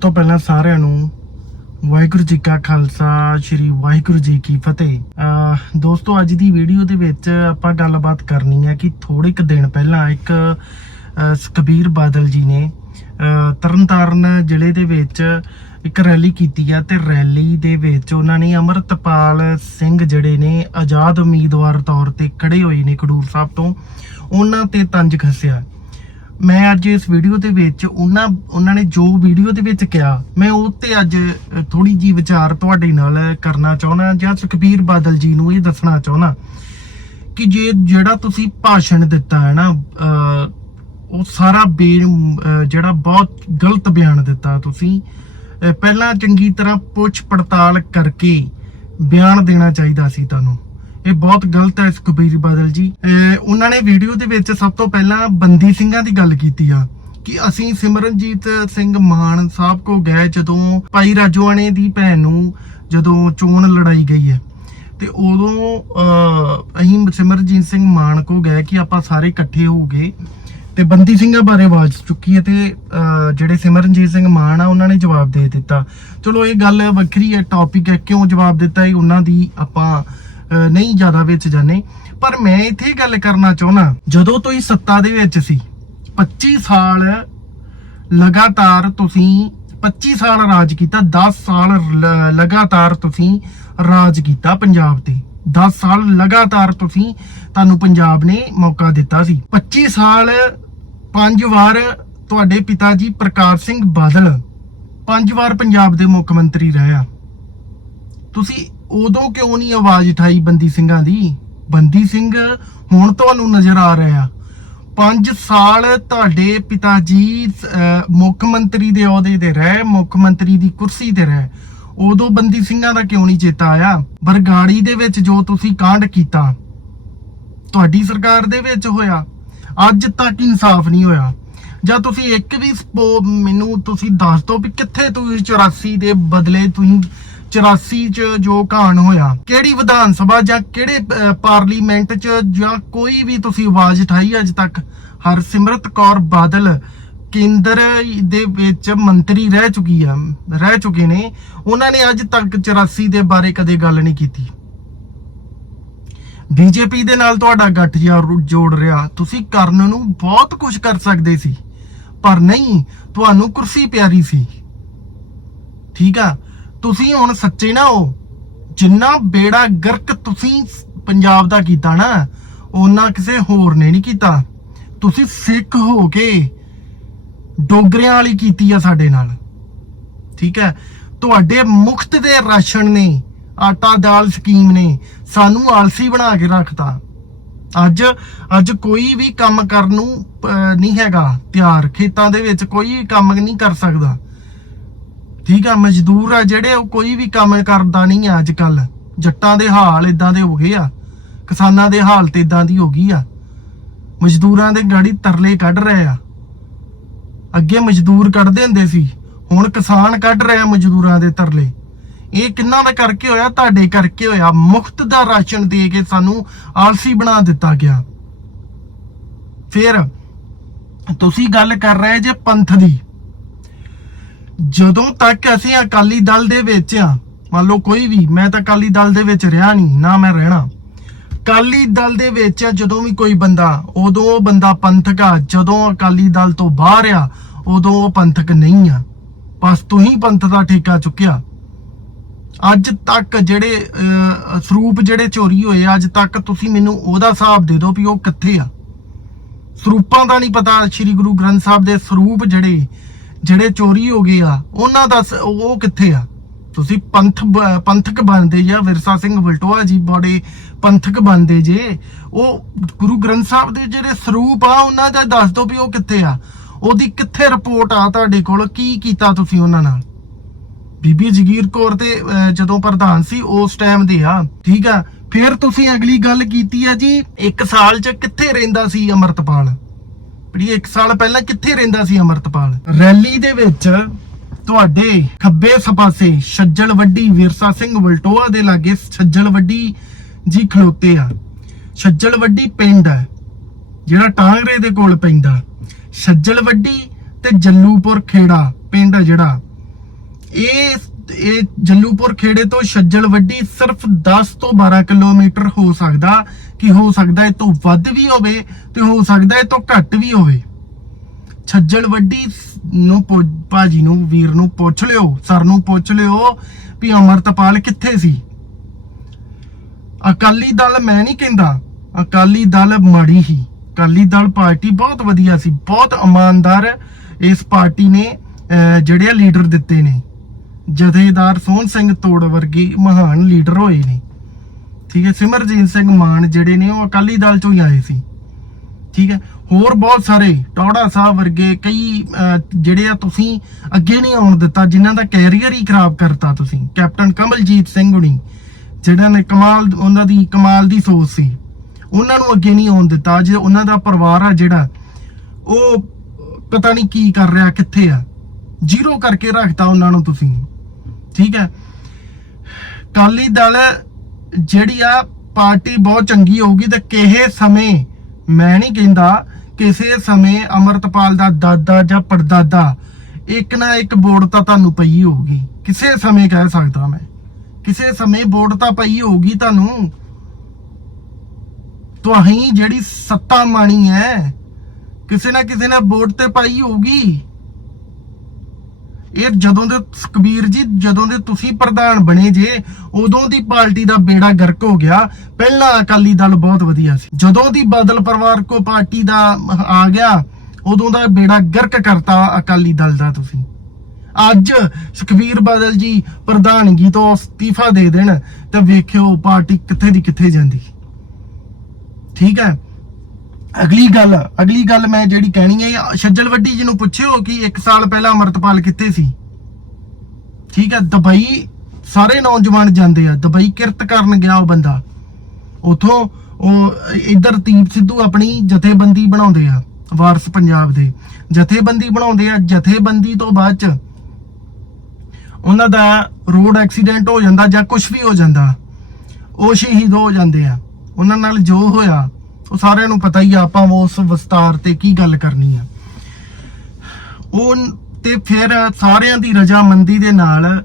ਤੋਂ ਪਹਿਲਾਂ ਸਾਰਿਆਂ ਨੂੰ ਵਾਹਿਗੁਰੂ ਜੀ ਕਾ ਖਾਲਸਾ ਸ੍ਰੀ ਵਾਹਿਗੁਰੂ ਜੀ ਕੀ ਫਤਿਹ। ਦੋਸਤੋ ਅੱਜ ਦੀ ਵੀਡੀਓ ਦੇ ਵਿੱਚ ਆਪਾਂ ਗੱਲਬਾਤ ਕਰਨੀ ਹੈ ਕਿ ਥੋੜੇ ਕੁ ਦਿਨ ਪਹਿਲਾਂ ਇੱਕ ਸੁਖਬੀਰ ਬਾਦਲ ਜੀ ਨੇ ਅਹ, ਤਰਨਤਾਰਨ ਜ਼ਿਲ੍ਹੇ ਦੇ ਵਿੱਚ ਇੱਕ ਰੈਲੀ ਕੀਤੀ ਆ ਤੇ ਰੈਲੀ ਦੇ ਵਿੱਚ ਉਹਨਾਂ ਨੇ ਅਮਰਤਪਾਲ ਸਿੰਘ ਜਿਹੜੇ ਨੇ ਆਜ਼ਾਦ ਉਮੀਦਵਾਰ ਤੌਰ ਤੇ ਖੜੇ ਹੋਏ ਨੇ ਖਡੂਰ ਸਾਹਿਬ ਤੋਂ। ਉਹਨਾਂ ਤੇ ਤੰਜ ਖੱਸਿਆ। ਮੈਂ ਅੱਜ ਇਸ ਵੀਡੀਓ ਦੇ ਵਿੱਚ ਉਹਨਾਂ ਉਹਨਾਂ ਨੇ ਜੋ ਵੀਡੀਓ ਦੇ ਵਿੱਚ ਕਿਹਾ, ਮੈਂ ਉਹ ਤੇ ਅੱਜ ਥੋੜੀ ਜੀ ਵਿਚਾਰ ਤੁਹਾਡੇ ਨਾਲ ਕਰਨਾ ਚਾਹੁੰਦਾ, ਜਾਂ ਸੁਖਬੀਰ ਬਾਦਲ ਜੀ ਨੂੰ ਇਹ ਦੱਸਣਾ ਚਾਹੁੰਦਾ ਕਿ ਜੇ ਜਿਹੜਾ ਤੁਸੀਂ ਭਾਸ਼ਣ ਦਿੱਤਾ ਹੈ ਨਾ ਉਹ ਸਾਰਾ ਬੇ ਜਿਹੜਾ ਬਹੁਤ ਗਲਤ ਬਿਆਨ ਦਿੱਤਾ ਤੁਸੀਂ ਪਹਿਲਾਂ ਚੰਗੀ ਤਰ੍ਹਾਂ ਪੁੱਛ ਪੜਤਾਲ ਕਰਕੇ ਬਿਆਨ ਦੇਣਾ ਚਾਹੀਦਾ ਸੀ ਤੁਹਾਨੂੰ। ਇਹ ਬਹੁਤ ਗਲਤ ਹੈ ਸੁਖਬੀਰ ਬਾਦਲ ਜੀ। ਅਹ, ਉਹਨਾਂ ਨੇ ਵੀਡੀਓ ਦੇ ਵਿੱਚ ਸਭ ਤੋਂ ਪਹਿਲਾਂ ਬੰਦੀ ਸਿੰਘਾਂ ਦੀ ਗੱਲ ਕੀਤੀ ਆ ਕਿ ਅਸੀਂ ਸਿਮਰਨਜੀਤ ਸਿੰਘ ਮਾਨ ਸਾਹਿਬ ਕੋ ਗਏ ਜਦੋਂ ਭਾਈ ਰਾਜੋਆਣੇ ਦੀ ਭੈਣ ਨੂੰ ਜਦੋਂ ਚੋਣ ਲੜਾਈ ਗਈ ਹੈ। ਤੇ ਉਦੋਂ ਅਸੀਂ ਸਿਮਰਜੀਤ ਸਿੰਘ ਮਾਨ ਕੋ ਗਏ ਕਿ ਆਪਾਂ ਸਾਰੇ ਇਕੱਠੇ ਹੋ ਗਏ ਤੇ ਬੰਦੀ ਸਿੰਘਾਂ ਬਾਰੇ ਆਵਾਜ਼ ਚੁੱਕੀ ਹੈ ਤੇ ਅਹ, ਜਿਹੜੇ ਸਿਮਰਨਜੀਤ ਸਿੰਘ ਮਾਨ ਆ ਉਹਨਾਂ ਨੇ ਜਵਾਬ ਦੇ ਦਿੱਤਾ। ਚਲੋ ਇਹ ਗੱਲ ਵੱਖਰੀ ਹੈ ਟੌਪਿਕ ਹੈ ਕਿਉਂ ਜਵਾਬ ਦਿੱਤਾ ਇਹ? ਉਹਨਾਂ ਦੀ ਆਪਾਂ ਨਹੀਂ ਜ਼ਿਆਦਾ ਵਿੱਚ ਜਾਣੇ ਪਰ ਮੈਂ ਇੱਥੇ ਗੱਲ ਕਰਨਾ ਚਾਹੁੰਦਾ, ਜਦੋਂ ਤੁਸੀਂ ਸੱਤਾ ਦੇ ਵਿੱਚ ਸੀ 25 ਸਾਲ ਲਗਾਤਾਰ ਤੁਸੀਂ 25 ਸਾਲ ਰਾਜ ਕੀਤਾ 10 ਸਾਲ ਲਗਾਤਾਰ ਤੁਸੀਂ ਰਾਜ ਕੀਤਾ ਪੰਜਾਬ ਤੇ। 10 ਸਾਲ ਲਗਾਤਾਰ ਤੁਸੀਂ ਤੁਹਾਨੂੰ ਪੰਜਾਬ ਨੇ ਮੌਕਾ ਦਿੱਤਾ ਸੀ। 25 ਸਾਲ ਪੰਜ ਵਾਰ ਤੁਹਾਡੇ ਪਿਤਾ ਜੀ ਪ੍ਰਕਾਸ਼ ਸਿੰਘ ਬਾਦਲ ਪੰਜ ਵਾਰ ਪੰਜਾਬ ਦੇ ਮੁੱਖ ਮੰਤਰੀ ਰਹੇ ਆ। ਤੁਸੀਂ ਉਦੋਂ ਕਿਉਂ ਨਹੀਂ ਆਵਾਜ਼ ਉਠਾਈ ਬੰਦੀ ਸਿੰਘਾਂ ਦੀ? ਬੰਦੀ ਸਿੰਘ ਹੁਣ ਤੁਹਾਨੂੰ ਨਜ਼ਰ ਆ ਰਿਹਾ। 5 ਸਾਲ ਤੁਹਾਡੇ ਪਿਤਾ ਜੀ ਮੁੱਖ ਮੰਤਰੀ ਦੇ ਅਹੁਦੇ ਤੇ ਰਹੇ, ਮੁੱਖ ਮੰਤਰੀ ਦੀ ਕੁਰਸੀ ਤੇ ਰਹੇ। ਉਦੋਂ ਬੰਦੀ ਸਿੰਘਾਂ ਦਾ ਕਿਉਂ ਨਹੀਂ ਚੇਤਾ ਆਇਆ? ਬਰਗਾੜੀ ਦੇ ਵਿੱਚ ਜੋ ਤੁਸੀਂ ਕਾਂਡ ਕੀਤਾ, ਤੁਹਾਡੀ ਸਰਕਾਰ ਦੇ ਵਿੱਚ ਹੋਇਆ। ਅੱਜ ਤੱਕ ਇਨਸਾਫ ਨਹੀਂ ਹੋਇਆ। ਜਾਂ ਤੁਸੀਂ ਇੱਕ ਵੀ ਮੈਨੂੰ ਤੁਸੀਂ ਦੱਸ ਦਿਓ ਵੀ ਕਿੱਥੇ ਤੁਸੀਂ 84 ਦੇ ਬਦਲੇ ਤੁਸੀਂ 84 ਚ ਜੋ ਘਾਣ ਹੋਇਆ, ਕਿਹੜੀ ਵਿਧਾਨ ਸਭਾ ਜਾਂ ਕਿਹੜੇ ਪਾਰਲੀਮੈਂਟ ਚ ਜਾਂ ਕੋਈ ਵੀ ਤੁਸੀਂ ਆਵਾਜ਼ ਉਠਾਈ ਅੱਜ ਤੱਕ? ਹਰਸਿਮਰਤ ਕੌਰ ਬਾਦਲ ਕੇਂਦਰ ਦੇ ਵਿੱਚ ਮੰਤਰੀ ਰਹਿ ਚੁੱਕੀ ਆ, ਰਹਿ ਚੁੱਕੇ ਨੇ। ਉਹਨਾਂ ਨੇ ਅੱਜ ਤੱਕ 84 ਦੇ ਬਾਰੇ ਕਦੇ ਗੱਲ ਨਹੀਂ ਕੀਤੀ। ਬੀਜੇਪੀ ਦੇ ਨਾਲ ਤੁਹਾਡਾ ਗੱਠ ਜਿਹਾ ਜੋੜ ਰਿਹਾ। ਤੁਸੀਂ ਕਰਨ ਨੂੰ ਬਹੁਤ ਕੁਝ ਕਰ ਸਕਦੇ ਸੀ, ਪਰ ਨਹੀਂ, ਤੁਹਾਨੂੰ ਕੁਰਸੀ ਪਿਆਰੀ ਸੀ। ਠੀਕ ਆ? ਤੁਸੀਂ ਹੁਣ ਸੱਚੇ ਨਾ ਹੋ। ਜਿੰਨਾ ਬੇੜਾ ਗਰਕ ਤੁਸੀਂ ਪੰਜਾਬ ਦਾ ਕੀਤਾ ਨਾ ਉਹਨਾਂ ਕਿਸੇ ਹੋਰ ਨੇ ਨਹੀਂ ਕੀਤਾ। ਤੁਸੀਂ ਸਿੱਖ ਹੋ ਕੇ ਡੋਗਰਿਆਂ ਵਾਲੀ ਕੀਤੀ ਆ ਸਾਡੇ ਨਾਲ। ਠੀਕ ਹੈ? ਤੁਹਾਡੇ ਮੁਖਤ ਦੇ ਰਾਸ਼ਨ ਨੇ, ਆਟਾ ਦਾਲ ਸਕੀਮ ਨੇ, ਸਾਨੂੰ ਆਲਸੀ ਬਣਾ ਕੇ ਰੱਖਤਾ। ਅੱਜ ਅੱਜ ਕੋਈ ਵੀ ਕੰਮ ਕਰਨ ਨੂੰ ਨਹੀਂ ਹੈਗਾ। ਤਿਆਰ ਖੇਤਾਂ ਦੇ ਵਿੱਚ ਕੋਈ ਵੀ ਕੰਮ ਨਹੀਂ ਕਰ ਸਕਦਾ। ਠੀਕ ਆ ਮਜ਼ਦੂਰ ਆ ਜਿਹੜੇ ਉਹ ਕੋਈ ਵੀ ਕੰਮ ਕਰਦਾ ਨਹੀਂ ਆ ਅੱਜ ਕੱਲ ਜੱਟਾਂ ਦੇ ਹਾਲ ਇਦਾਂ ਦੇ ਹੋ ਗਏ ਆ। ਕਿਸਾਨਾਂ ਦੇ ਹਾਲਤ ਇਦਾਂ ਦੀ ਹੋ ਗਈ ਆ। ਮਜ਼ਦੂਰਾਂ ਦੇ ਗਾੜੀ ਤਰਲੇ ਕੱਢ ਰਹੇ ਆ। ਅੱਗੇ ਮਜ਼ਦੂਰ ਕੱਢਦੇ ਹੁੰਦੇ ਸੀ, ਹੁਣ ਕਿਸਾਨ ਕੱਢ ਰਹੇ ਆ ਮਜ਼ਦੂਰਾਂ ਦੇ ਤਰਲੇ। ਇਹ ਕਿੰਨਾ ਦਾ ਕਰਕੇ ਹੋਇਆ? ਤੁਹਾਡੇ ਕਰਕੇ ਹੋਇਆ। ਮੁਫਤ ਦਾ ਰਾਸ਼ਨ ਦੇ ਕੇ ਸਾਨੂੰ ਆਲਸੀ ਬਣਾ ਦਿੱਤਾ ਗਿਆ। ਫਿਰ ਤੁਸੀਂ ਗੱਲ ਕਰ ਰਹੇ ਜੇ ਪੰਥ ਦੀ। ਜਦੋਂ ਤੱਕ ਅਸੀਂ ਅਕਾਲੀ ਦਲ ਦੇ ਵਿੱਚ ਆ, ਮੰਨ ਲਓ ਕੋਈ ਵੀ, ਮੈਂ ਤਾਂ ਅਕਾਲੀ ਦਲ ਦੇ ਵਿੱਚ ਰਿਹਾ ਨਹੀਂ, ਨਾ ਮੈਂ ਰਹਿਣਾ। ਅਕਾਲੀ ਦਲ ਦੇ ਵਿੱਚ ਜਦੋਂ ਵੀ ਕੋਈ ਬੰਦਾ, ਉਦੋਂ ਉਹ ਬੰਦਾ ਪੰਥਕ ਆ, ਜਦੋਂ ਅਕਾਲੀ ਦਲ ਤੋਂ ਬਾਹਰ ਆ, ਉਦੋਂ ਉਹ ਪੰਥਕ ਨਹੀਂ ਆ। ਬਸ ਤੂੰ ਹੀ ਪੰਥ ਦਾ ਠੇਕਾ ਚੁੱਕਿਆ। ਅੱਜ ਤੱਕ ਜਿਹੜੇ ਸਰੂਪ ਜਿਹੜੇ ਚੋਰੀ ਹੋਏ ਅੱਜ ਤੱਕ ਤੁਸੀਂ ਮੈਨੂੰ ਉਹਦਾ ਹਿਸਾਬ ਦੇ ਦਿਓ ਵੀ ਉਹ ਕਿੱਥੇ ਆ। ਸਰੂਪਾਂ ਦਾ ਨਹੀਂ ਪਤਾ, ਸ੍ਰੀ ਗੁਰੂ ਗ੍ਰੰਥ ਸਾਹਿਬ ਦੇ ਸਰੂਪ ਜਿਹੜੇ ਜਿਹੜੇ ਚੋਰੀ ਹੋ ਗਏ ਆ ਉਹਨਾਂ ਦਾ ਸ- ਉਹ ਕਿੱਥੇ ਆ? ਤੁਸੀਂ ਪੰਥ ਬ- ਪੰਥਕ ਬਣਦੇ ਜਾਂ ਵਿਰਸਾ ਸਿੰਘ ਵਲਟੋਆ ਜੀ ਬੜੇ ਪੰਥਕ ਬਣਦੇ ਜੇ ਉਹ ਗੁਰੂ ਗ੍ਰੰਥ ਸਾਹਿਬ ਦੇ ਜਿਹੜੇ ਸਰੂਪ ਆ ਉਹਨਾਂ ਦਾ ਦੱਸ ਦਿਓ ਵੀ ਉਹ ਕਿੱਥੇ ਆ? ਉਹਦੀ ਕਿੱਥੇ ਰਿਪੋਰਟ ਆ ਤੁਹਾਡੇ ਕੋਲ? ਕੀ ਕੀਤਾ ਤੁਸੀਂ ਉਹਨਾਂ ਨਾਲ? ਬੀਬੀ ਜਗੀਰ ਕੌਰ ਤੇ ਅਹ, ਜਦੋਂ ਪ੍ਰਧਾਨ ਸੀ ਉਸ ਟਾਈਮ ਦੇ ਆ ਠੀਕ ਆ? ਫਿਰ ਤੁਸੀਂ ਅਗਲੀ ਗੱਲ ਕੀਤੀ ਆ ਜੀ ਇੱਕ ਸਾਲ ਚ ਕਿੱਥੇ ਰਹਿੰਦਾ ਸੀ ਅਮਰਤਪਾਲ? ਵੀ ਇੱਕ ਸਾਲ ਪਹਿਲਾਂ ਕਿੱਥੇ ਰਹਿੰਦਾ ਸੀ ਅਮਰਤਪਾਲ? ਰੈਲੀ ਦੇ ਵਿੱਚ ਤੁਹਾਡੇ ਖੱਬੇ ਪਾਸੇ ਛੱਜਲ ਵੱਡੀ ਵਿਰਸਾ ਸਿੰਘ ਵਲਟੋਆ ਦੇ ਲਾਗੇ ਛੱਜਲ ਵੱਡੀ ਜੀ ਖਲੋਤੇ ਆ। ਛੱਜਲ ਵੱਡੀ ਪਿੰਡ ਹੈ ਜਿਹੜਾ ਟਾਂਗਰੇ ਦੇ ਕੋਲ ਪੈਂਦਾ। ਛੱਜਲ ਵੱਡੀ ਤੇ ਜੱਲੂਪੁਰ ਖੇੜਾ ਪਿੰਡ ਆ ਜਿਹੜਾ। ਇਹ ਇਹ ਜੱਲੂਪੁਰ ਖੇੜੇ ਤੋਂ ਛੱਜਲ ਵੱਡੀ ਸਿਰਫ 10 ਤੋਂ 12 ਕਿਲੋਮੀਟਰ ਹੋ ਸਕਦਾ ਕਿ ਹੋ ਸਕਦਾ ਇਹ ਤੋਂ ਵੱਧ ਵੀ ਹੋਵੇ ਤੇ ਹੋ ਸਕਦਾ ਇਹ ਤੋਂ ਘੱਟ ਵੀ ਹੋਵੇ। ਛੱਜਲ ਵੱਡੀ ਨੂੰ ਭਾਜੀ ਨੂੰ ਵੀਰ ਨੂੰ ਪੁੱਛ ਲਿਓ ਸਰ ਨੂੰ ਪੁੱਛ ਲਿਓ ਵੀ ਅਮਰਤਪਾਲ ਕਿੱਥੇ ਸੀ। ਅਕਾਲੀ ਦਲ ਮੈਂ ਨਹੀਂ ਕਹਿੰਦਾ ਅਕਾਲੀ ਦਲ ਮਾੜੀ ਹੀ ਅਕਾਲੀ ਦਲ ਪਾਰਟੀ ਬਹੁਤ ਵਧੀਆ ਸੀ ਬਹੁਤ ਇਮਾਨਦਾਰ ਇਸ ਪਾਰਟੀ ਨੇ ਅਹ, ਜਿਹੜੇ ਆ ਲੀਡਰ ਦਿੱਤੇ ਨੇ। ਜਥੇਦਾਰ ਸੋਹਣ ਸਿੰਘ ਤੋੜ ਵਰਗੇ ਮਹਾਨ ਲੀਡਰ ਹੋਏ ਨੇ। ਠੀਕ ਹੈ, ਸਿਮਰਜੀਤ ਸਿੰਘ ਮਾਨ ਜਿਹੜੇ ਨੇ, ਉਹ ਅਕਾਲੀ ਦਲ ਚੋਂ ਹੀ ਆਏ ਸੀ। ਠੀਕ ਹੈ, ਹੋਰ ਬਹੁਤ ਸਾਰੇ ਟੌੜਾ ਸਾਹਿਬ ਵਰਗੇ ਕਈ ਜਿਹੜੇ ਆ ਤੁਸੀਂ ਅੱਗੇ ਨਹੀਂ ਆਉਣ ਦਿੱਤਾ, ਜਿਨ੍ਹਾਂ ਦਾ ਕੈਰੀਅਰ ਹੀ ਖਰਾਬ ਕਰਤਾ ਤੁਸੀਂ। ਕੈਪਟਨ ਕਮਲਜੀਤ ਸਿੰਘ ਹੁਣੀ, ਜਿਹੜਾ ਨੇ ਕਮਾਲ, ਉਹਨਾਂ ਦੀ ਕਮਾਲ ਦੀ ਸੋਚ ਸੀ। ਉਹਨਾਂ ਨੂੰ ਅੱਗੇ ਨਹੀਂ ਆਉਣ ਦਿੱਤਾ। ਜੇ ਉਹਨਾਂ ਦਾ ਪਰਿਵਾਰ ਆ ਜਿਹੜਾ, ਉਹ ਪਤਾ ਨਹੀਂ ਕੀ ਕਰ ਰਿਹਾ, ਕਿੱਥੇ ਆ। ਜ਼ੀਰੋ ਕਰਕੇ ਰੱਖਤਾ ਉਹਨਾਂ ਨੂੰ ਤੁਸੀਂ। ਠੀਕ ਹੈ। ਕਾਲੀ ਦਲ ਜਿਹੜੀ ਆ ਪਾਰਟੀ ਬਹੁਤ ਚੰਗੀ ਹੋਊਗੀ ਤੇ ਕਿਸੇ ਸਮੇਂ, ਮੈਂ ਨਹੀਂ ਕਹਿੰਦਾ ਕਿਸੇ ਸਮੇਂ ਅਮਰਤਪਾਲ ਦਾ ਦਾਦਾ ਜਾਂ ਪੜਦਾਦਾ ਇੱਕ ਨਾ ਇੱਕ ਵੋਟ ਤਾਂ ਤੁਹਾਨੂੰ ਪਈ ਹੋਊਗੀ। ਕਿਸੇ ਸਮੇਂ ਕਹਿ ਸਕਦਾ ਮੈਂ। ਕਿਸੇ ਸਮੇਂ ਵੋਟ ਤਾਂ ਪਈ ਹੋਊਗੀ ਤੁਹਾਨੂੰ। ਤੁਸੀਂ ਜਿਹੜੀ ਸੱਤਾ ਮਾਣੀ ਹੈ, ਕਿਸੇ ਨਾ ਕਿਸੇ ਨੇ ਵੋਟ ਤੇ ਪਾਈ ਹੋਊਗੀ। ਇਹ ਜਦੋਂ ਦੇ ਕਬੀਰ ਜੀ, ਜਦੋਂ ਦੇ ਤੁਸੀਂ ਪ੍ਰਧਾਨ ਬਣੇ ਜੇ, ਉਦੋਂ ਦੀ ਪਾਰਟੀ ਦਾ ਬੇੜਾ ਗਰਕ ਹੋ ਗਿਆ। ਪਹਿਲਾਂ ਅਕਾਲੀ ਦਲ ਬਹੁਤ ਵਧੀਆ ਸੀ। ਜਦੋਂ ਦੀ ਬਾਦਲ ਪਰਿਵਾਰ ਕੋ ਪਾਰਟੀ ਦਾ ਆ ਗਿਆ, ਉਦੋਂ ਦਾ ਬੇੜਾ ਗਰਕ ਕਰਤਾ ਅਕਾਲੀ ਦਲ ਦਾ ਤੁਸੀਂ। ਅੱਜ ਸੁਖਬੀਰ ਬਾਦਲ ਜੀ ਪ੍ਰਧਾਨਗੀ ਤੋਂ ਅਸਤੀਫਾ ਦੇ ਦੇਣ, ਤੇ ਵੇਖਿਓ ਪਾਰਟੀ ਕਿੱਥੇ ਦੀ ਕਿੱਥੇ ਜਾਂਦੀ। ਠੀਕ ਹੈ? ਅਗਲੀ ਗੱਲ ਅਗਲੀ ਗੱਲ ਮੈਂ ਜਿਹੜੀ ਕਹਿਣੀ ਹੈ ਛੱਜਲ ਵੱਡੀ ਜੀ ਨੂੰ ਪੁੱਛਿਓ ਕਿ 1 ਸਾਲ ਪਹਿਲਾਂ ਅਮਰਤਪਾਲ ਕਿੱਥੇ ਸੀ? ਠੀਕ ਹੈ, ਦੁਬਈ ਸਾਰੇ ਨੌਜਵਾਨ ਜਾਂਦੇ ਆ, ਦੁਬਈ ਕਿਰਤ ਕਰਨ ਗਿਆ ਉਹ ਬੰਦਾ। ਉਥੋਂ ਉਹ ਇਧਰ ਦੀਪ ਸਿੱਧੂ ਆਪਣੀ ਜਥੇਬੰਦੀ ਬਣਾਉਂਦੇ ਆ, ਵਾਰਸ ਪੰਜਾਬ ਦੇ। ਜਥੇਬੰਦੀ ਬਣਾਉਂਦੇ ਆ, ਜਥੇਬੰਦੀ ਤੋਂ ਬਾਅਦ ਚ ਉਹਨਾਂ ਦਾ ਰੋਡ ਐਕਸੀਡੈਂਟ ਹੋ ਜਾਂਦਾ ਜਾਂ ਕੁਝ ਵੀ ਹੋ ਜਾਂਦਾ, ਉਹ ਸ਼ਹੀਦ ਹੋ ਜਾਂਦੇ ਆ। ਉਹਨਾਂ ਨਾਲ ਜੋ ਹੋਇਆ ਉਹ ਸਾਰਿਆਂ ਨੂੰ ਪਤਾ ਹੀ ਆ, ਆਪਾਂ ਉਸ ਵਿਸਤਾਰ ਤੇ ਕੀ ਗੱਲ ਕਰਨੀ ਆ। ਉਹ ਤੇ ਫਿਰ ਸਾਰਿਆਂ ਦੀ ਰਜਾਮੰਦੀ ਦੇ ਨਾਲ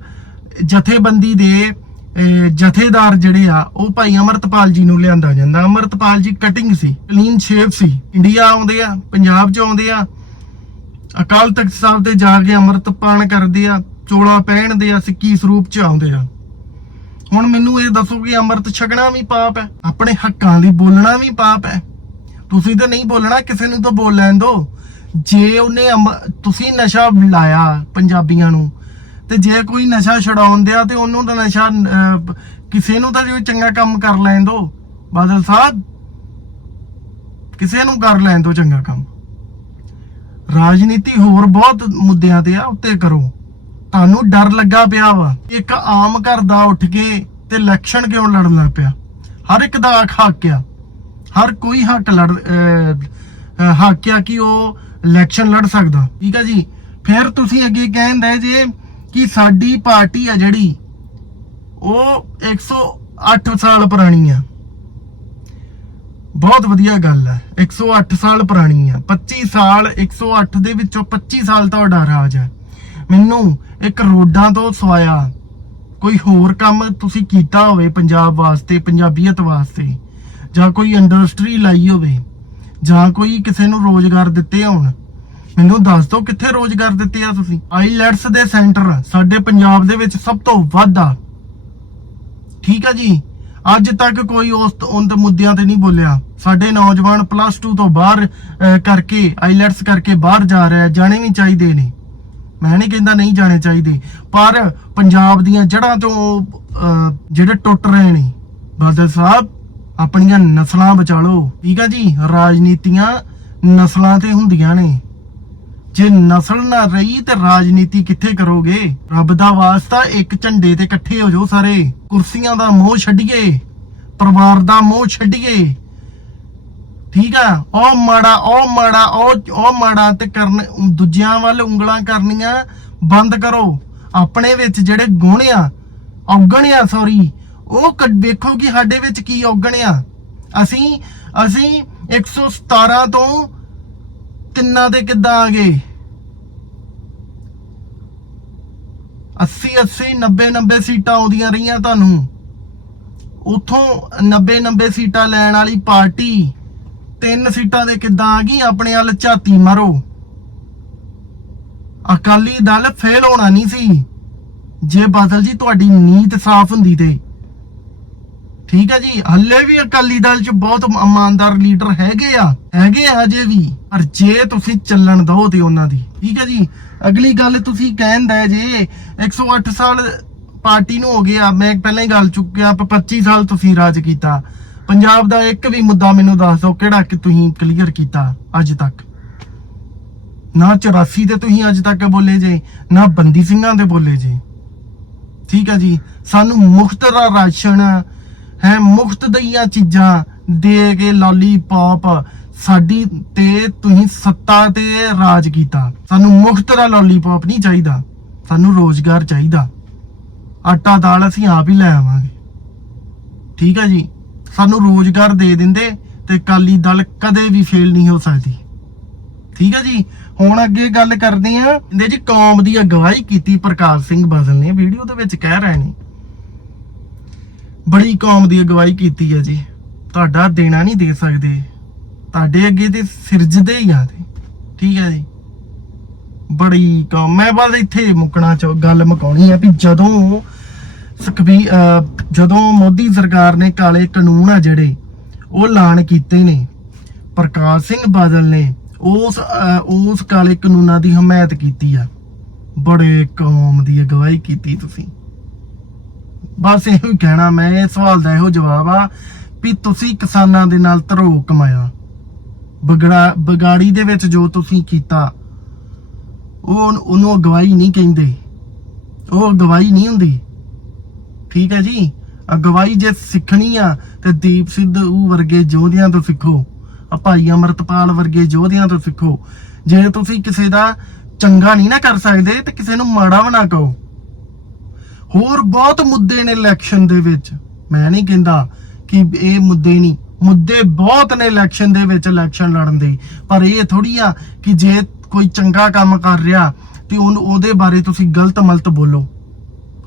ਜਥੇਬੰਦੀ ਦੇ ਜਥੇਦਾਰ ਜਿਹੜੇ ਆ, ਉਹ ਭਾਈ ਅਮਰਤਪਾਲ ਜੀ ਨੂੰ ਲਿਆਂਦਾ ਜਾਂਦਾ। ਅਮਰਤਪਾਲ ਜੀ ਕਟਿੰਗ ਸੀ ਕਲੀਨ ਸ਼ੇਪ ਸੀ। ਇੰਡੀਆ ਆਉਂਦੇ ਆ, ਪੰਜਾਬ 'ਚ ਆਉਂਦੇ ਆ। ਅਕਾਲ ਤਖਤ ਸਾਹਿਬ ਤੇ ਜਾ ਕੇ ਅੰਮ੍ਰਿਤ ਪਾਣ ਕਰਦੇ ਆ, ਚੋਲਾ ਪਹਿਨਦੇ ਆ, ਸਿੱਕੀ ਸਰੂਪ 'ਚ ਆਉਂਦੇ ਆ। ਹੁਣ ਮੈਨੂੰ ਇਹ ਦੱਸੋ ਕਿ ਅੰਮ੍ਰਿਤ ਛਕਣਾ ਵੀ ਪਾਪ ਹੈ? ਆਪਣੇ ਹੱਕਾਂ ਲਈ ਬੋਲਣਾ ਵੀ ਪਾਪ ਹੈ? ਤੁਸੀਂ ਤਾਂ ਨਹੀਂ ਬੋਲਣਾ, ਕਿਸੇ ਨੂੰ ਤਾਂ ਬੋਲ ਲੈਣ ਦਿਓ। ਜੇ ਉਹਨੇ ਤੁਸੀਂ ਨਸ਼ਾ ਲਾਇਆ ਪੰਜਾਬੀਆਂ ਨੂੰ, ਤੇ ਜੇ ਕੋਈ ਨਸ਼ਾ ਛਡਾਉਣ ਦਿਆ ਤੇ ਉਹਨੂੰ ਤਾਂ ਨਸ਼ਾ ਕਿਸੇ ਨੂੰ ਤਾਂ ਜੋ ਚੰਗਾ ਕੰਮ ਕਰ ਲੈਣ ਦੋ ਬਾਦਲ ਸਾਹਿਬ, ਕਿਸੇ ਨੂੰ ਕਰ ਲੈਣ ਦੋ ਚੰਗਾ ਕੰਮ। ਰਾਜਨੀਤੀ ਹੋਰ ਬਹੁਤ ਮੁੱਦਿਆਂ ਤੇ ਆ, ਉੱਤੇ ਕਰੋ। ਤੁਹਾਨੂੰ ਡਰ ਲੱਗਾ ਪਿਆ ਵਾ? ਇੱਕ ਆਮ ਘਰ ਦਾ ਉੱਠ ਕੇ ਤੇ ਇਲੈਕਸ਼ਨ ਕਿਉਂ ਲੜਨ ਲੱਗ ਪਿਆ? ਹਰ ਇੱਕ ਦਾ ਹੱਕ ਆ ਹਰ ਕੋਈ ਹੱਕ ਲੜ ਹੱਕ ਆ ਕਿ ਉਹ ਇਲੈਕਸ਼ਨ ਲੜ ਸਕਦਾ। ਠੀਕ ਆ ਜੀ? ਫਿਰ ਤੁਸੀਂ ਅੱਗੇ ਕਹਿੰਦੇ ਜੇ ਕਿ ਸਾਡੀ ਪਾਰਟੀ ਆ ਜਿਹੜੀ, ਉਹ 108 ਸਾਲ ਪੁਰਾਣੀ ਆ। ਬਹੁਤ ਵਧੀਆ ਗੱਲ ਹੈ 108 ਸਾਲ ਪੁਰਾਣੀ ਆ। 25 ਸਾਲ 108 ਦੇ ਵਿੱਚੋਂ 25 ਸਾਲ ਤੁਹਾਡਾ ਰਾਜ ਹੈ ਮੈਨੂੰ ਇੱਕ ਰੋਡਾਂ ਤੋਂ ਸਵਾਇਆ। ਕੋਈ ਹੋਰ ਕੰਮ ਤੁਸੀਂ ਕੀਤਾ ਹੋਵੇ ਪੰਜਾਬ ਵਾਸਤੇ, ਪੰਜਾਬੀਅਤ ਵਾਸਤੇ, ਜਾਂ ਕੋਈ ਇੰਡਸਟਰੀ ਲਾਈ ਹੋਵੇ, ਜਾਂ ਕੋਈ ਕਿਸੇ ਨੂੰ ਰੋਜ਼ਗਾਰ ਦਿੱਤੇ ਹੋਣ, ਮੈਨੂੰ ਦੱਸ ਦਿਓ ਕਿੱਥੇ ਰੋਜ਼ਗਾਰ ਦਿੱਤੇ ਆ ਤੁਸੀਂ। ਆਈਲੈਟਸ ਦੇ ਸੈਂਟਰ ਸਾਡੇ ਪੰਜਾਬ ਦੇ ਵਿੱਚ ਸਭ ਤੋਂ ਵੱਧ ਆ। ਠੀਕ ਆ ਜੀ? ਅੱਜ ਤੱਕ ਕੋਈ ਉਸ ਉਹਨਾਂ ਦੇ ਮੁੱਦਿਆਂ ਤੇ ਨਹੀਂ ਬੋਲਿਆ। ਸਾਡੇ ਨੌਜਵਾਨ ਪਲੱਸ 2 ਤੋਂ ਬਾਹਰ ਕਰਕੇ ਆਈਲੈਟਸ ਕਰਕੇ ਬਾਹਰ ਜਾ ਰਿਹਾ, ਜਾਣੇ ਵੀ ਚਾਹੀਦੇ ਨੇ। ਮੈਂ ਨਹੀਂ ਕਹਿੰਦਾ ਨਹੀਂ ਜਾਣੇ ਚਾਹੀਦੇ, ਪਰ ਪੰਜਾਬ ਦੀਆਂ ਜੜ੍ਹਾਂ ਤੋਂ ਜਿਹੜੇ ਟੁੱਟ ਰਹੇ ਨੇ, ਬਾਦਲ ਸਾਹਿਬ, ਆਪਣੀਆਂ ਨਸਲਾਂ ਬਚਾ ਲਓ। ਠੀਕ ਆ ਜੀ? ਰਾਜਨੀਤੀਆਂ ਨਸਲਾਂ ਤੇ ਹੁੰਦੀਆਂ ਨੇ। ਜੇ ਨਸਲ ਨਾ ਰਹੀ ਤੇ ਰਾਜਨੀਤੀ ਕਿੱਥੇ ਕਰੋਗੇ? ਰੱਬ ਦਾ ਵਾਸਤਾ ਇੱਕ ਝੰਡੇ ਤੇ ਇਕੱਠੇ ਹੋ ਜਾਓ ਸਾਰੇ। ਕੁਰਸੀਆਂ ਦਾ ਮੋਹ ਛੱਡੀਏ, ਪਰਿਵਾਰ ਦਾ ਮੋਹ ਛੱਡੀਏ। ਠੀਕ ਆ? ਉਹ ਮਾੜਾ ਉਹ ਮਾੜਾ, ਉਹ ਉਹ ਮਾੜਾ ਤੇ ਕਰਨ, ਦੂਜਿਆਂ ਵੱਲ ਉਂਗਲਾਂ ਕਰਨੀਆਂ ਬੰਦ ਕਰੋ। ਆਪਣੇ ਵਿੱਚ ਜਿਹੜੇ ਗੁਣ ਆ, ਔਗਣ ਆ ਸੌਰੀ ਉਹ ਵੇਖੋ ਕਿ ਸਾਡੇ ਵਿੱਚ ਕੀ ਔਗਣ ਆ। ਅਸੀਂ ਅਸੀਂ 117 ਤੋਂ ਤਿੰਨਾਂ ਤੇ ਕਿੱਦਾਂ ਆ ਗਏ? 80 80 90 90 ਸੀਟਾਂ ਆਉਂਦੀਆਂ ਰਹੀਆਂ ਤੁਹਾਨੂੰ। ਉਥੋਂ 90 90 ਸੀਟਾਂ ਲੈਣ ਵਾਲੀ ਪਾਰਟੀ ਤਿੰਨ ਸੀਟਾਂ ਦੇ ਕਿੱਦਾਂ ਆ ਗਈ? ਆਪਣੇ ਵੱਲ ਝਾਤੀ ਮਾਰੋ। ਅਕਾਲੀ ਦਲ ਫੇਲ ਹੋਣਾ ਨਹੀਂ ਸੀ। ਜੇ ਬਾਦਲ ਜੀ, ਤੁਹਾਡੀ ਨੀਤ ਸਾਫ਼ ਹੁੰਦੀ ਤੇ। ਠੀਕ ਹੈ ਜੀ? ਹੱਲੇ ਵੀ ਅਕਾਲੀ ਦਲ ਚ ਬਹੁਤ ਇਮਾਨਦਾਰ ਲੀਡਰ ਹੈਗੇ ਆ। ਹੈਗੇ ਆ ਹਜੇ ਵੀ। ਪਰ ਜੇ ਤੁਸੀਂ ਚੱਲਣ ਦੋ ਤੇ ਉਹਨਾਂ ਦੀ। ਠੀਕ ਹੈ ਜੀ? ਅਗਲੀ ਗੱਲ ਤੁਸੀਂ ਕਹਿੰਦਾ ਜੇ 108 ਸਾਲ ਪਾਰਟੀ ਨੂੰ ਹੋ ਗਿਆ, ਮੈਂ ਪਹਿਲਾਂ ਹੀ ਗੱਲ ਚੁੱਕਿਆ ਪ- 25 ਸਾਲ ਤੁਸੀਂ ਰਾਜ ਕੀਤਾ। ਪੰਜਾਬ ਦਾ ਇੱਕ ਵੀ ਮੁੱਦਾ ਮੈਨੂੰ ਦੱਸ ਦਿਓ ਕਿਹੜਾ ਕਿ ਤੁਸੀਂ ਕਲੀਅਰ ਕੀਤਾ ਅੱਜ ਤੱਕ। ਨਾ 84 ਤੇ ਤੁਸੀਂ ਅੱਜ ਤੱਕ ਬੋਲੇ ਜੇ, ਨਾ ਬੰਦੀ ਸਿੰਘਾਂ ਦੇ ਬੋਲੇ ਜੇ। ਠੀਕ ਹੈ ਜੀ, ਸਾਨੂੰ ਮੁਫਤ ਦਾ ਰਾਸ਼ਨ ਹੈ, ਮੁਫਤ ਦੀਆਂ ਚੀਜ਼ਾਂ ਦੇ ਕੇ ਲੋਲੀਪੌਪ ਸਾਡੀ ਤੇ ਤੁਸੀਂ ਸੱਤਾ ਤੇ ਰਾਜ ਕੀਤਾ। ਸਾਨੂੰ ਮੁਫਤ ਦਾ ਲੋਲੀਪੌਪ ਨਹੀਂ ਚਾਹੀਦਾ, ਸਾਨੂੰ ਰੋਜ਼ਗਾਰ ਚਾਹੀਦਾ। ਆਟਾ ਦਾਲ ਅਸੀਂ ਆਪ ਹੀ ਲੈ ਆਵਾਂਗੇ। ਠੀਕ ਹੈ ਜੀ ਸਾਨੂੰ ਰੋਜ਼ਗਾਰ ਦੇ ਦਿੰਦੇ ਤੇ ਕਾਲੀ ਦਲ ਕਦੇ ਵੀ ਫੇਲ ਨਹੀਂ ਹੋ ਸਕਦੀ। ਠੀਕ ਹੈ ਜੀ? ਹੁਣ ਅੱਗੇ ਗੱਲ ਕਰਦੇ ਆ ਇਹਦੇ ਜੀ ਕੌਮ ਦੀ ਅਗਵਾਈ ਕੀਤੀ ਪ੍ਰਕਾਸ਼ ਸਿੰਘ ਬਾਦਲ ਨੇ। ਵੀਡੀਓ ਦੇ ਵਿੱਚ ਕਹਿ ਰਹੇ ਨੇ। ਬੜੀ ਕੌਮ ਦੀ ਅਗਵਾਈ ਕੀਤੀ ਹੈ ਜੀ। ਤੁਹਾਡਾ ਦੇਣਾ ਨਹੀਂ ਦੇ ਸਕਦੇ। ਤੁਹਾਡੇ ਅੱਗੇ ਤੇ ਸਿਰਜਦੇ ਹੀ ਆ ਤੇ। ਠੀਕ ਹੈ ਜੀ? ਬੜੀ ਕੌਮ ਮੈਂ ਬਸ ਇੱਥੇ ਮੁਕਣਾ ਚ ਗੱਲ ਮੁਕਾਉਣੀ ਆ ਵੀ ਜਦੋਂ ਸੁਖਬੀ ਜਦੋਂ ਮੋਦੀ ਸਰਕਾਰ ਨੇ ਕਾਲੇ ਕਾਨੂੰਨ ਆ ਜਿਹੜੇ, ਉਹ ਐਲਾਨ ਕੀਤੇ ਨੇ, ਪ੍ਰਕਾਸ਼ ਸਿੰਘ ਬਾਦਲ ਨੇ ਉਸ ਉਸ ਕਾਲੇ ਕਾਨੂੰਨਾਂ ਦੀ ਹਮਾਇਤ ਕੀਤੀ ਆ। ਬੜੇ ਕੌਮ ਦੀ ਅਗਵਾਈ ਕੀਤੀ ਤੁਸੀਂ। ਬਸ ਇਹੋ ਹੀ ਕਹਿਣਾ, ਮੈਂ ਇਹ ਸਵਾਲ ਦਾ ਇਹੋ ਜਵਾਬ ਆ ਵੀ ਤੁਸੀਂ ਕਿਸਾਨਾਂ ਦੇ ਨਾਲ ਧਰੋ ਕਮਾਇਆ। ਬਗੜਾ, ਬਗਾੜੀ ਦੇ ਵਿੱਚ ਜੋ ਤੁਸੀਂ ਕੀਤਾ, ਉਹ ਉਹਨੂੰ ਅਗਵਾਈ ਨਹੀਂ ਕਹਿੰਦੇ। ਉਹ ਅਗਵਾਈ ਨਹੀਂ ਹੁੰਦੀ। ਠੀਕ ਹੈ ਜੀ? ਅਗਵਾਈ ਜੇ ਸਿੱਖਣੀ ਆ, ਤੇ ਦੀਪ ਸਿੱਧੂ ਵਰਗੇ ਯੋਧਿਆਂ ਤੋਂ ਸਿੱਖੋ। ਆ ਭਾਈ ਅਮਰਤਪਾਲ ਵਰਗੇ ਯੋਧਿਆਂ ਤੋਂ ਸਿੱਖੋ। ਜੇ ਤੁਸੀਂ ਕਿਸੇ ਦਾ ਚੰਗਾ ਨਹੀਂ ਨਾ ਕਰ ਸਕਦੇ, ਤੇ ਕਿਸੇ ਨੂੰ ਮਾੜਾ ਵੀ ਨਾ ਕਹੋ। ਹੋਰ ਬਹੁਤ ਮੁੱਦੇ ਨੇ ਇਲੈਕਸ਼ਨ ਦੇ ਵਿੱਚ। ਮੈਂ ਨਹੀਂ ਕਹਿੰਦਾ ਕਿ ਇਹ ਮੁੱਦੇ ਨਹੀਂ। ਮੁੱਦੇ ਬਹੁਤ ਨੇ ਇਲੈਕਸ਼ਨ ਦੇ ਵਿੱਚ ਇਲੈਕਸ਼ਨ ਲੜਨ ਦੇ। ਪਰ ਇਹ ਥੋੜੀ ਆ ਕਿ ਜੇ ਕੋਈ ਚੰਗਾ ਕੰਮ ਕਰ ਰਿਹਾ, ਤੇ ਉਹਨੂੰ, ਉਹਦੇ ਬਾਰੇ ਤੁਸੀਂ ਗਲਤ ਮਲਤ ਬੋਲੋ।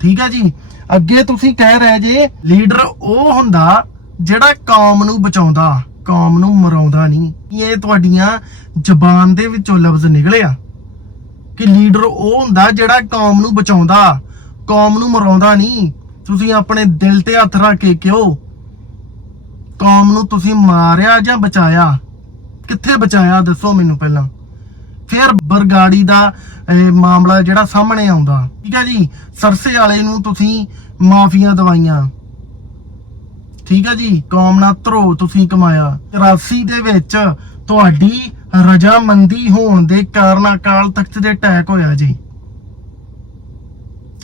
ਠੀਕ ਹੈ ਜੀ? ਅੱਗੇ ਤੁਸੀਂ ਕਹਿ ਰਹੇ ਜੇ, ਲੀਡਰ ਉਹ ਹੁੰਦਾ ਜਿਹੜਾ ਕੌਮ ਨੂੰ ਬਚਾਉਂਦਾ, ਕੌਮ ਨੂੰ ਮਰਾਉਂਦਾ ਨਹੀਂ। ਇਹ ਤੁਹਾਡੀਆਂ ਜ਼ਬਾਨ ਦੇ ਵਿੱਚੋਂ ਲਫ਼ਜ਼ ਨਿਕਲਿਆ ਕਿ ਲੀਡਰ ਉਹ ਹੁੰਦਾ ਜਿਹੜਾ ਕੌਮ ਨੂੰ ਬਚਾਉਂਦਾ, ਕੌਮ ਨੂੰ ਮਰਾਉਂਦਾ ਨਹੀਂ। ਤੁਸੀਂ ਆਪਣੇ ਦਿਲ ਤੇ ਹੱਥ ਰੱਖ ਕੇ ਕਿਉਂ? ਕੌਮ ਨੂੰ ਤੁਸੀਂ ਮਾਰਿਆ ਜਾਂ ਬਚਾਇਆ? ਕਿੱਥੇ ਬਚਾਇਆ? ਦੱਸੋ ਮੈਨੂੰ ਪਹਿਲਾਂ। ਫਿਰ ਬਰਗਾੜੀ ਦਾ ਇਹ, ਮਾਮਲਾ ਜਿਹੜਾ ਸਾਹਮਣੇ ਆਉਂਦਾ। ਠੀਕ ਹੈ ਜੀ? ਸਰਸੇ ਵਾਲੇ ਨੂੰ ਤੁਸੀਂ ਮਾਫੀਆਂ ਦਵਾਈਆਂ। ਠੀਕ ਹੈ ਜੀ? ਕੌਮ ਨਾਲ ਧਰੋ ਤੁਸੀਂ ਕਮਾਇਆ। 84 ਦੇ ਵਿੱਚ ਤੁਹਾਡੀ ਰਜਾਮੰਦੀ ਹੋਣ ਦੇ ਕਾਰਨ ਅਕਾਲ ਤਖਤ ਦੇ ਅਟੈਕ ਹੋਇਆ ਜੀ।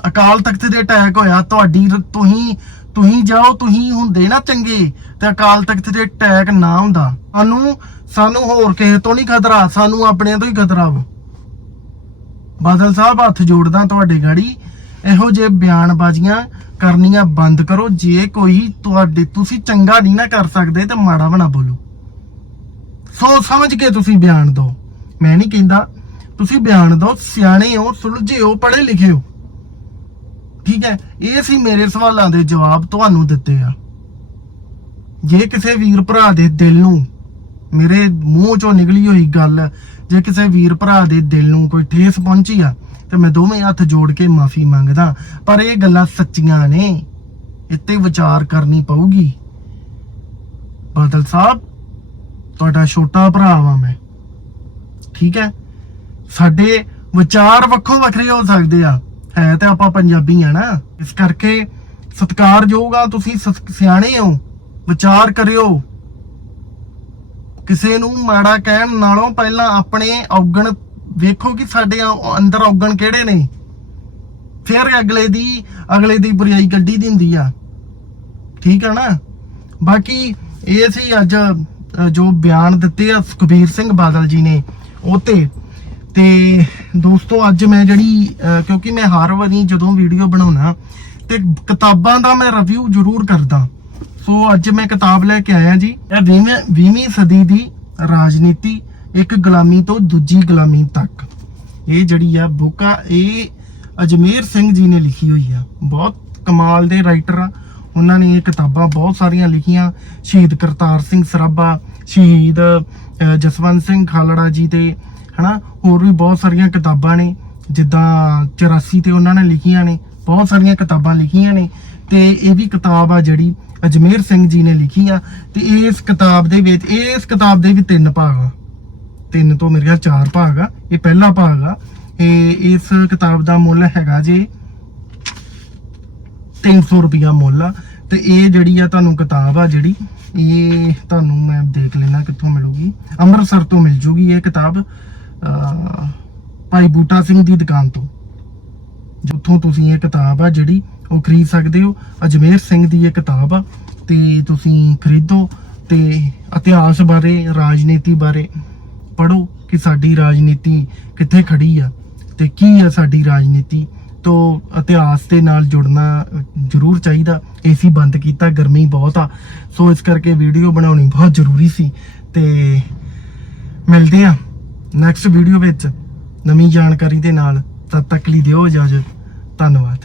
ਅਕਾਲ ਤਖਤ ਦੇ ਅਟੈਕ ਹੋਇਆ ਤੁਹਾਡੀ ਤੁਸੀਂ ਤੁਸੀਂ ਜਾਓ ਤੁਸੀਂ ਹੁੰਦੇ ਨਾ ਚੰਗੇ ਤੇ ਅਕਾਲ ਤਖਤ ਦੇ ਅਟੈਕ ਨਾ ਹੁੰਦਾ। ਸਾਨੂੰ ਸਾਨੂੰ ਹੋਰ ਕਿਸੇ ਤੋਂ ਨਹੀਂ ਖਤਰਾ। ਸਾਨੂੰ ਆਪਣਿਆਂ ਤੋਂ ਹੀ ਖਤਰਾ ਵਾ। ਬਾਦਲ ਸਾਹਿਬ, ਹੱਥ ਜੋੜਦਾ ਤੁਹਾਡੇ ਗਾੜੀ। ਇਹੋ ਜਿਹੇ ਬਿਆਨਬਾਜ਼ੀਆਂ ਕਰਨੀਆਂ ਬੰਦ ਕਰੋ। ਜੇ ਕੋਈ ਤੁਹਾਡੇ, ਤੁਸੀਂ ਚੰਗਾ ਨਹੀਂ ਨਾ ਕਰ ਸਕਦੇ ਤੇ ਮਾੜਾ ਬਣਾ ਬੋਲੋ। ਸੋਚ ਸਮਝ ਕੇ ਤੁਸੀਂ ਬਿਆਨ ਦਿਓ। ਮੈਂ ਨਹੀਂ ਕਹਿੰਦਾ ਤੁਸੀਂ ਬਿਆਨ ਦਿਓ। ਸਿਆਣੇ ਹੋ, ਸੁਲਝੇ ਹੋ, ਪੜ੍ਹੇ ਲਿਖੇ ਹੋ। ਠੀਕ ਹੈ? ਇਹ ਸੀ ਮੇਰੇ ਸਵਾਲਾਂ ਦੇ ਜਵਾਬ ਤੁਹਾਨੂੰ ਦਿੱਤੇ ਆ। ਜੇ ਕਿਸੇ ਵੀਰ ਭਰਾ ਦੇ ਦਿਲ ਨੂੰ ਮੇਰੇ ਮੂੰਹ ਚੋਂ ਨਿਕਲੀ ਹੋਈ ਗੱਲ ਜੇ ਕਿਸੇ ਵੀਰ ਭਰਾ ਦੇ ਦਿਲ ਨੂੰ ਕੋਈ ਠੇਸ ਪਹੁੰਚੀ ਆ, ਤੇ ਮੈਂ ਦੋਵੇਂ ਹੱਥ ਜੋੜ ਕੇ ਮਾਫੀ ਮੰਗਦਾ। ਪਰ ਇਹ ਗੱਲਾਂ ਸੱਚੀਆਂ ਨੇ। ਇੱਥੇ ਵਿਚਾਰ ਕਰਨੀ ਪਊਗੀ। ਬਾਦਲ ਸਾਹਿਬ, ਤੁਹਾਡਾ ਛੋਟਾ ਭਰਾ ਵਾਂ ਮੈਂ। ਠੀਕ ਹੈ? ਸਾਡੇ ਵਿਚਾਰ ਵੱਖੋ ਵੱਖਰੇ ਹੋ ਸਕਦੇ ਆ। ਹੈ ਤੇ ਆਪਾਂ ਪੰਜਾਬੀ ਆ ਨਾ। ਇਸ ਕਰਕੇ ਸਤਿਕਾਰਯੋਗ ਆ ਤੁਸੀਂ, ਸਤ- ਸਿਆਣੇ ਹੋ। ਵਿਚਾਰ ਕਰਿਓ। ਕਿਸੇ ਨੂੰ ਮਾੜਾ ਕਹਿਣ ਨਾਲੋਂ ਪਹਿਲਾਂ ਆਪਣੇ ਔਗਣ ਵੇਖੋ ਕਿ ਸਾਡੇ ਅੰਦਰ ਔਗਣ ਕਿਹੜੇ ਨੇ। ਫਿਰ ਅਗਲੇ ਦੀ ਅਗਲੇ ਦੀ ਬੁਰਾਈ ਕੱਢੀ ਦਿੰਦੀ ਆ। ਠੀਕ ਆ ਨਾ? ਬਾਕੀ ਇਹ ਸੀ ਅੱਜ ਜੋ ਬਿਆਨ ਦਿੱਤੇ ਆ ਸੁਖਬੀਰ ਸਿੰਘ ਬਾਦਲ ਜੀ ਨੇ ਉਹ ਤੇ ਦੋਸਤੋ, ਅੱਜ ਮੈਂ ਜਿਹੜੀ ਕਿਉਂਕਿ ਮੈਂ ਹਰ ਵਾਰੀ ਜਦੋਂ ਵੀਡੀਓ ਬਣਾਉਣਾ, ਤੇ ਕਿਤਾਬਾਂ ਦਾ ਮੈਂ ਰਿਵਿਊ ਜ਼ਰੂਰ ਕਰਦਾ। ਸੋ ਅੱਜ ਮੈਂ ਕਿਤਾਬ ਲੈ ਕੇ ਆਇਆ ਜੀ। ਇਹ 20ਵੀਂ 20ਵੀਂ ਸਦੀ ਦੀ ਰਾਜਨੀਤੀ, ਇੱਕ ਗੁਲਾਮੀ ਤੋਂ ਦੂਜੀ ਗੁਲਾਮੀ ਤੱਕ। ਇਹ ਜਿਹੜੀ ਆ ਬੁੱਕ ਆ ਇਹ ਅਜਮੇਰ ਸਿੰਘ ਜੀ ਨੇ ਲਿਖੀ ਹੋਈ ਆ। ਬਹੁਤ ਕਮਾਲ ਦੇ ਰਾਈਟਰ ਆ। ਉਹਨਾਂ ਨੇ ਇਹ ਕਿਤਾਬਾਂ ਬਹੁਤ ਸਾਰੀਆਂ ਲਿਖੀਆਂ। ਸ਼ਹੀਦ ਕਰਤਾਰ ਸਿੰਘ ਸਰਾਭਾ, ਸ਼ਹੀਦ ਜਸਵੰਤ ਸਿੰਘ ਖਾਲੜਾ ਜੀ ਤੇ, ਹਨਾ? ਹੋਰ ਵੀ ਬਹੁਤ ਸਾਰੀਆਂ ਕਿਤਾਬਾਂ ਨੇ। ਜਿੱਦਾਂ 84 ਤੇ ਉਹਨਾਂ ਨੇ ਲਿਖੀਆਂ ਨੇ। ਬਹੁਤ ਸਾਰੀਆਂ ਕਿਤਾਬਾਂ ਲਿਖੀਆਂ ਨੇ ਤੇ ਇਹ ਵੀ ਕਿਤਾਬ ਆ ਜਿਹੜੀ ਅਜਮੇਰ ਸਿੰਘ ਜੀ ਨੇ ਲਿਖੀ ਆ ਤੇ ਇਸ ਕਿਤਾਬ ਦੇ ਵਿੱਚ ਇਸ ਕਿਤਾਬ ਦੇ ਵੀ ਤਿੰਨ ਭਾਗ ਆ। ਤਿੰਨ ਤੋਂ ਮੇਰੇ ਖਿਆਲ ਚਾਰ ਭਾਗ ਆ। ਇਹ ਪਹਿਲਾ ਭਾਗ ਆ। ਇਹ ਇਸ ਕਿਤਾਬ ਦਾ ਮੁੱਲ ਹੈਗਾ ਜੀ 300 ਰੁਪਿਆ ਮੁੱਲ ਆ। ਤੇ ਇਹ ਜਿਹੜੀ ਆ ਤੁਹਾਨੂੰ ਕਿਤਾਬ ਆ ਜਿਹੜੀ ਇਹ ਤੁਹਾਨੂੰ ਮੈਂ ਦੇਖ ਲੈਣਾ ਕਿੱਥੋਂ ਮਿਲੂਗੀ। ਅੰਮ੍ਰਿਤਸਰ ਤੋਂ ਮਿਲ ਜੂਗੀ ਇਹ ਕਿਤਾਬ ਅਹ, ਭਾਈ ਬੂਟਾ ਸਿੰਘ ਦੀ ਦੁਕਾਨ ਤੋਂ। ਜਿੱਥੋਂ ਤੁਸੀਂ ਇਹ ਕਿਤਾਬ ਆ ਜਿਹੜੀ ਉਹ ਖਰੀਦ ਸਕਦੇ ਹੋ, ਅਜਮੇਰ ਸਿੰਘ ਦੀ ਇਹ ਕਿਤਾਬ ਆ, ਤੇ ਤੁਸੀਂ ਖਰੀਦੋ ਤੇ ਇਤਿਹਾਸ ਬਾਰੇ, ਰਾਜਨੀਤੀ ਬਾਰੇ ਪੜੋ ਕਿ ਸਾਡੀ ਰਾਜਨੀਤੀ ਕਿੱਥੇ ਖੜੀ ਆ ਤੇ ਕੀ ਆ ਸਾਡੀ ਰਾਜਨੀਤੀ। ਤੋਂ ਇਤਿਹਾਸ ਦੇ ਨਾਲ ਜੁੜਨਾ ਜ਼ਰੂਰ ਚਾਹੀਦਾ ਏਸੀ ਬੰਦ ਕੀਤਾ, ਗਰਮੀ ਬਹੁਤ ਆ। ਸੋ ਇਸ ਕਰਕੇ ਵੀਡੀਓ ਬਣਾਉਣੀ ਬਹੁਤ ਜ਼ਰੂਰੀ ਸੀ ਤੇ ਮਿਲਦੇ ਆ ਨੈਕਸਟ ਵੀਡੀਓ ਵਿੱਚ। ਨਵੀਂ ਜਾਣਕਾਰੀ ਦੇ ਨਾਲ ਤਦ ਤੱਕ ਲਈ ਦਿਓ ਇਜਾਜ਼ਤ। ਧੰਨਵਾਦ।